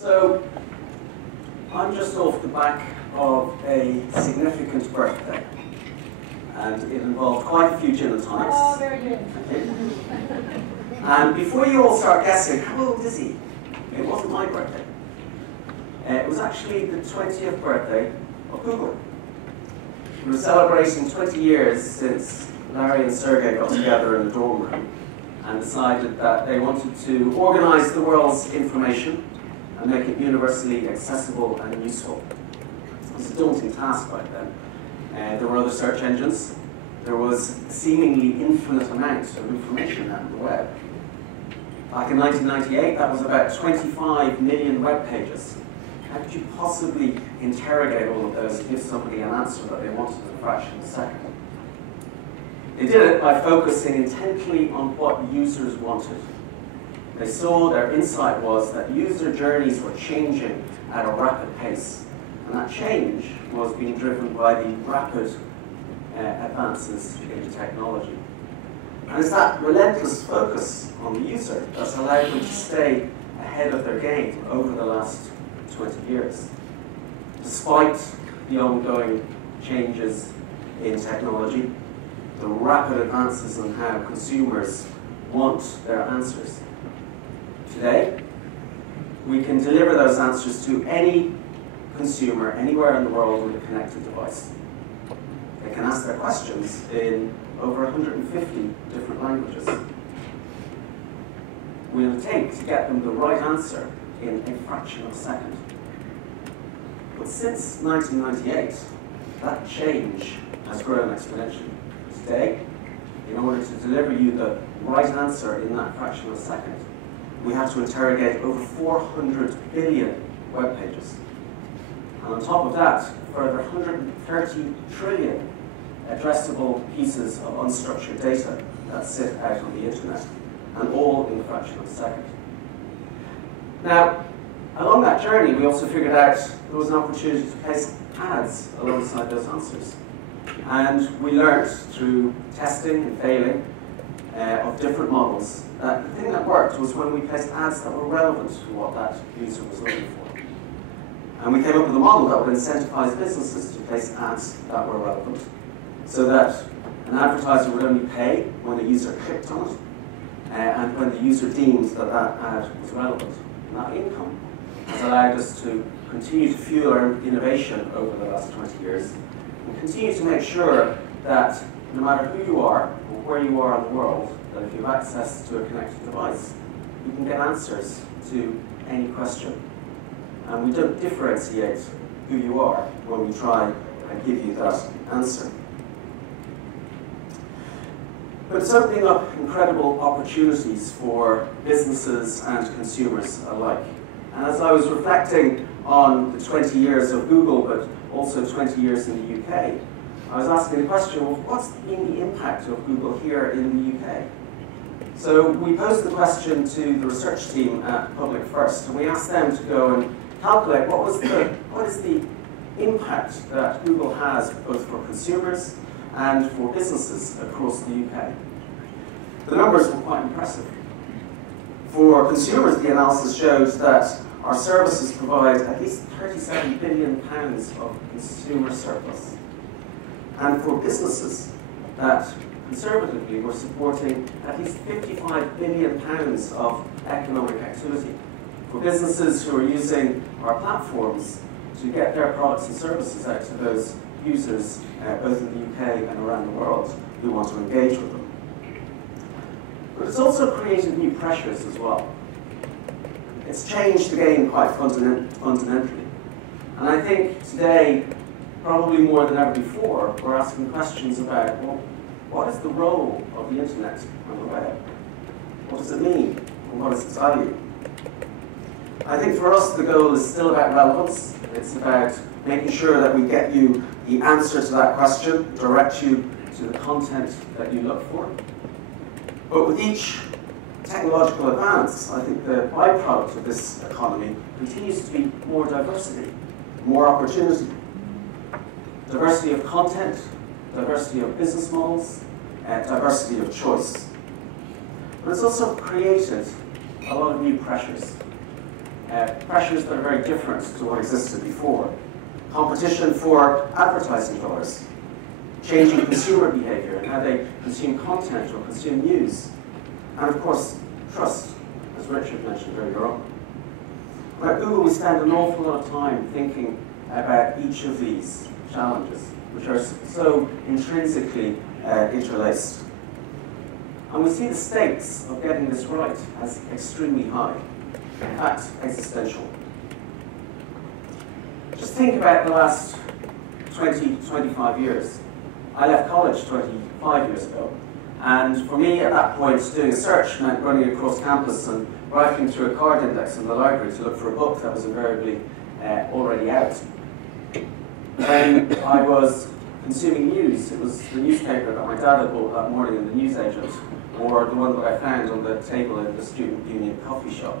So, I'm just off the back of a significant birthday, and it involved quite a few gin and tonics. Oh, very good. And before you all start guessing, how old is he? It wasn't my birthday. It was actually the 20th birthday of Google. We were celebrating 20 years since Larry and Sergey got together in the dorm room and decided that they wanted to organize the world's information and make it universally accessible and useful. It was a daunting task back then. There were other search engines. There was a seemingly infinite amount of information out on the web. Back in 1998, that was about 25 million web pages. How could you possibly interrogate all of those and give somebody an answer that they wanted in a fraction of a second? They did it by focusing intently on what users wanted. They saw, their insight was that user journeys were changing at a rapid pace. And that change was being driven by the rapid advances in technology. And it's that relentless focus on the user that's allowed them to stay ahead of their game over the last 20 years. Despite the ongoing changes in technology, the rapid advances in how consumers want their answers. Today, we can deliver those answers to any consumer anywhere in the world with a connected device. They can ask their questions in over 150 different languages. We'll take to get them the right answer in a fraction of a second. But since 1998, that change has grown exponentially. Today, in order to deliver you the right answer in that fraction of a second, we have to interrogate over 400 billion web pages. And on top of that, a further 130 trillion addressable pieces of unstructured data that sit out on the internet, and all in a fraction of a second. Now, along that journey, we also figured out there was an opportunity to place ads alongside those answers. And we learned through testing and failing of different models that the thing that worked was when we placed ads that were relevant to what that user was looking for. And we came up with a model that would incentivize businesses to place ads that were relevant, so that an advertiser would only pay when a user clicked on it, and when the user deemed that that ad was relevant. And that income has allowed us to continue to fuel our innovation over the last 20 years, and continue to make sure that no matter who you are or where you are in the world, that if you have access to a connected device, you can get answers to any question. And we don't differentiate who you are when we try and give you that answer. But it's opening up incredible opportunities for businesses and consumers alike. And as I was reflecting on the 20 years of Google, but also 20 years in the UK, I was asking the question, well, what's been the impact of Google here in the UK? So we posed the question to the research team at Public First, and we asked them to go and calculate what is the impact that Google has both for consumers and for businesses across the UK. The numbers were quite impressive. For consumers, the analysis shows that our services provide at least £37 billion of consumer surplus. And for businesses, that conservatively we're supporting at least £55 billion of economic activity. For businesses who are using our platforms to get their products and services out to those users, both in the UK and around the world, who want to engage with them. But it's also created new pressures as well. It's changed the game quite fundamentally. And I think today, probably more than ever before, we're asking questions about, well, what is the role of the internet on the web? What does it mean? And what is its value? I think for us, the goal is still about relevance. It's about making sure that we get you the answer to that question, direct you to the content that you look for. But with each technological advance, I think the byproduct of this economy continues to be more diversity, more opportunity. Diversity of content, diversity of business models, diversity of choice. But it's also created a lot of new pressures. pressures that are very different to what existed before. Competition for advertising dollars, changing consumer behavior and how they consume content or consume news, and of course, trust, as Richard mentioned earlier on. At Google, we spend an awful lot of time thinking about each of these challenges, which are so intrinsically interlaced. And we see the stakes of getting this right as extremely high, in fact, existential. Just think about the last 20, 25 years. I left college 25 years ago, and for me at that point, doing a search meant running across campus and rifling through a card index in the library to look for a book that was invariably already out. When I was consuming news, it was the newspaper that my dad had bought that morning in the newsagent, or the one that I found on the table in the student union coffee shop.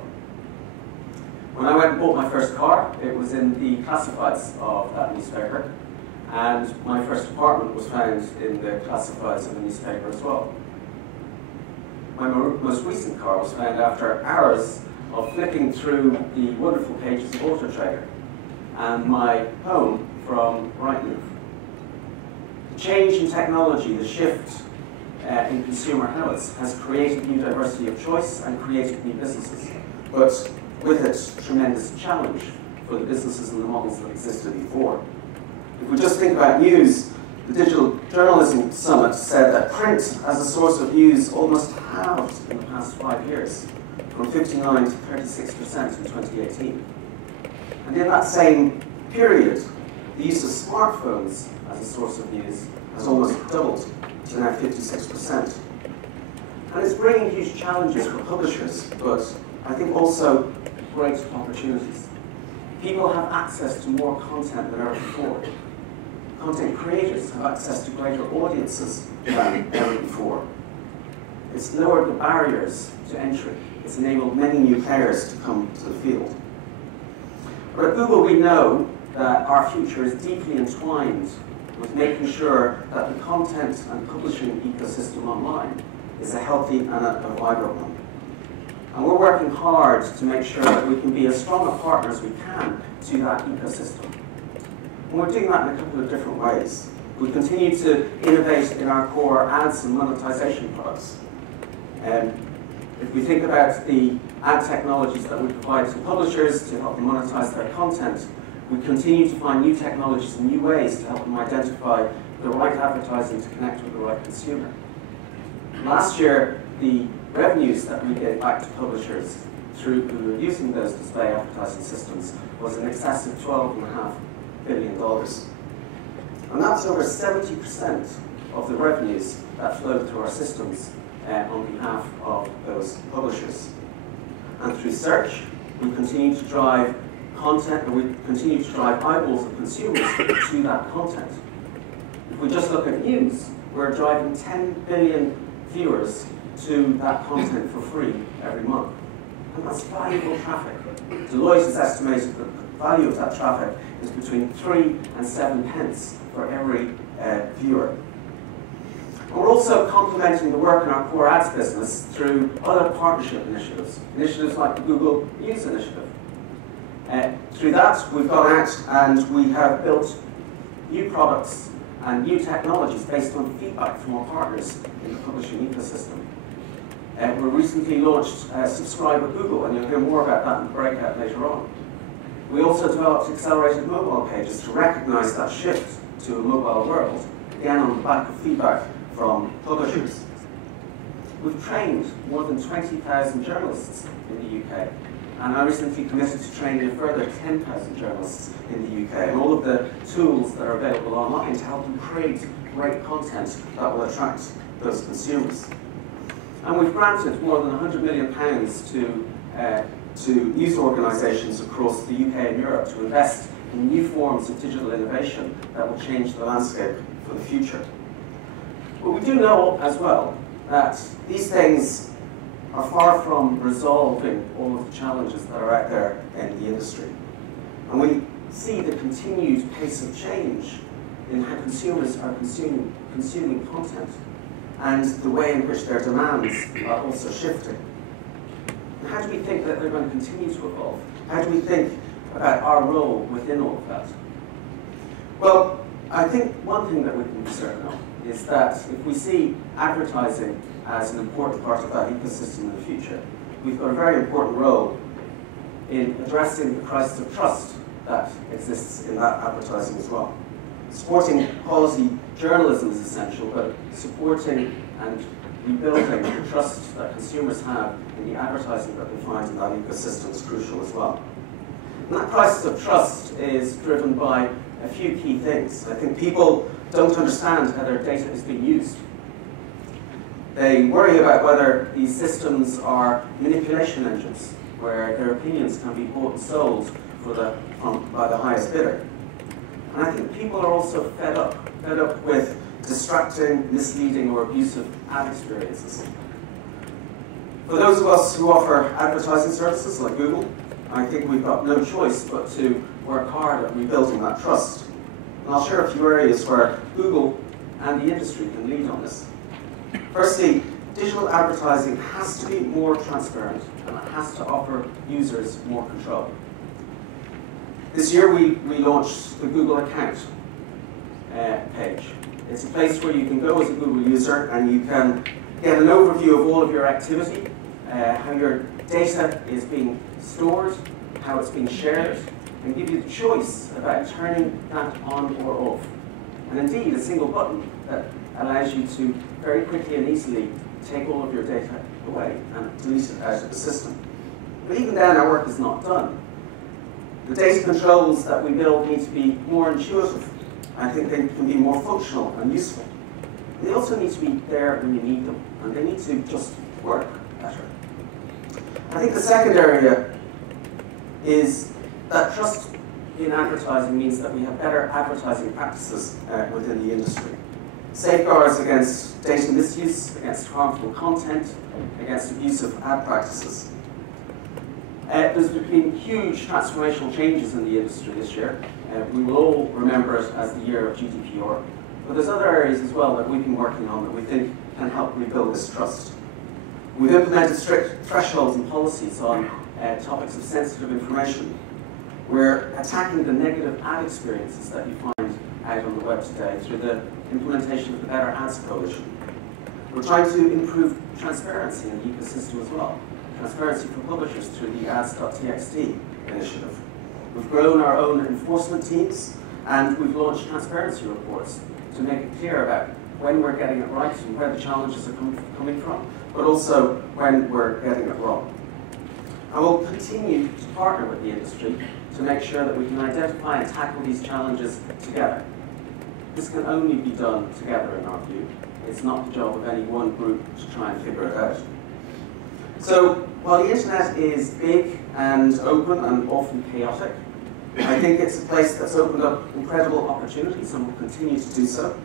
When I went and bought my first car, it was in the classifieds of that newspaper, and my first apartment was found in the classifieds of the newspaper as well. My most recent car was found after hours of flipping through the wonderful pages of Auto Trader, and my home from Rightmove. The change in technology, the shift in consumer habits has created new diversity of choice and created new businesses, but with it, tremendous challenge for the businesses and the models that existed before. If we just think about news, the Digital Journalism Summit said that print as a source of news almost halved in the past 5 years, from 59 to 36% in 2018. And in that same period, the use of smartphones as a source of news has almost doubled to now 56%. And it's bringing huge challenges for publishers, but I think also great opportunities. People have access to more content than ever before. Content creators have access to greater audiences than ever before. It's lowered the barriers to entry. It's enabled many new players to come to the field. But at Google, we know that our future is deeply entwined with making sure that the content and publishing ecosystem online is a healthy and a vibrant one. And we're working hard to make sure that we can be as strong a partner as we can to that ecosystem. And we're doing that in a couple of different ways. We continue to innovate in our core ads and monetization products. If we think about the ad technologies that we provide to publishers to help them monetize their content, we continue to find new technologies and new ways to help them identify the right advertising to connect with the right consumer. Last year, the revenues that we gave back to publishers through who are using those display advertising systems was in excess of $12.5 billion. And that's over 70% of the revenues that flowed through our systems on behalf of those publishers. And through search, we continue to drive content, and we continue to drive eyeballs of consumers to that content. If we just look at news, we're driving 10 billion viewers to that content for free every month. And that's valuable traffic. Deloitte has estimated that the value of that traffic is between 3 and 7 pence for every viewer. And we're also complementing the work in our core ads business through other partnership initiatives, initiatives like the Google News Initiative. Through that, we've gone out and we have built new products and new technologies based on feedback from our partners in the publishing ecosystem. We recently launched Subscribe at Google, and you'll hear more about that in the breakout later on. We also developed accelerated mobile pages to recognize that shift to a mobile world, again on the back of feedback from publishers. We've trained more than 20,000 journalists in the UK, and I recently committed to training a further 10,000 journalists in the UK, and all of the tools that are available online to help them create great content that will attract those consumers. And we've granted more than £100 million to news organisations across the UK and Europe to invest in new forms of digital innovation that will change the landscape for the future. But we do know as well that these things are far from resolving all of the challenges that are out there in the industry. And we see the continued pace of change in how consumers are consuming content and the way in which their demands are also shifting. And how do we think that they're going to continue to evolve? How do we think about our role within all of that? Well, I think one thing that we can be certain of is that if we see advertising as an important part of that ecosystem in the future, we've got a very important role in addressing the crisis of trust that exists in that advertising as well. Supporting quality journalism is essential, but supporting and rebuilding the trust that consumers have in the advertising that they find in that ecosystem is crucial as well. And that crisis of trust is driven by a few key things. I think people don't understand how their data is being used. They worry about whether these systems are manipulation engines, where their opinions can be bought and sold by the highest bidder. And I think people are also fed up with distracting, misleading, or abusive ad experiences. For those of us who offer advertising services like Google, I think we've got no choice but to work hard at rebuilding that trust. And I'll share a few areas where Google and the industry can lead on this. Firstly, digital advertising has to be more transparent, and it has to offer users more control. This year we launched the Google account page. It's a place where you can go as a Google user and you can get an overview of all of your activity, how your data is being stored, how it's being shared, and give you the choice about turning that on or off. And indeed, a single button that allows you to very quickly and easily take all of your data away and delete it out of the system. But even then, our work is not done. The data controls that we build need to be more intuitive. I think they can be more functional and useful. They also need to be there when you need them, and they need to just work better. I think the second area is that trust in advertising means that we have better advertising practices within the industry. Safeguards against data misuse, against harmful content, against abusive ad practices. There's been huge transformational changes in the industry this year. We will all remember it as the year of GDPR. But there's other areas as well that we've been working on that we think can help rebuild this trust. We've implemented strict thresholds and policies on topics of sensitive information. We're attacking the negative ad experiences that you find out on the web today through the implementation of the Better Ads Coalition. We're trying to improve transparency in the ecosystem as well. Transparency for publishers through the ads.txt initiative. We've grown our own enforcement teams, and we've launched transparency reports to make it clear about when we're getting it right and where the challenges are coming from, but also when we're getting it wrong. And we'll continue to partner with the industry to make sure that we can identify and tackle these challenges together. This can only be done together in our view. It's not the job of any one group to try and figure it out. So, while the internet is big and open and often chaotic, I think it's a place that's opened up incredible opportunities and will continue to do so.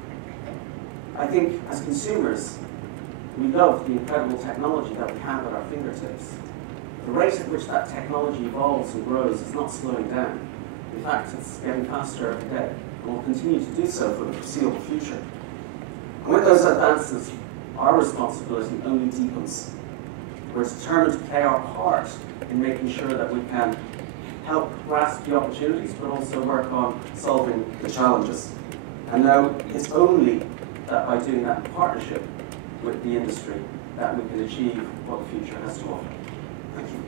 I think as consumers, we love the incredible technology that we have at our fingertips. The rate at which that technology evolves and grows is not slowing down. In fact, it's getting faster every day, and will continue to do so for the foreseeable future. And with those advances, our responsibility only deepens. We're determined to play our part in making sure that we can help grasp the opportunities, but also work on solving the challenges. And now it's only that by doing that in partnership with the industry that we can achieve what the future has to offer. Thank you.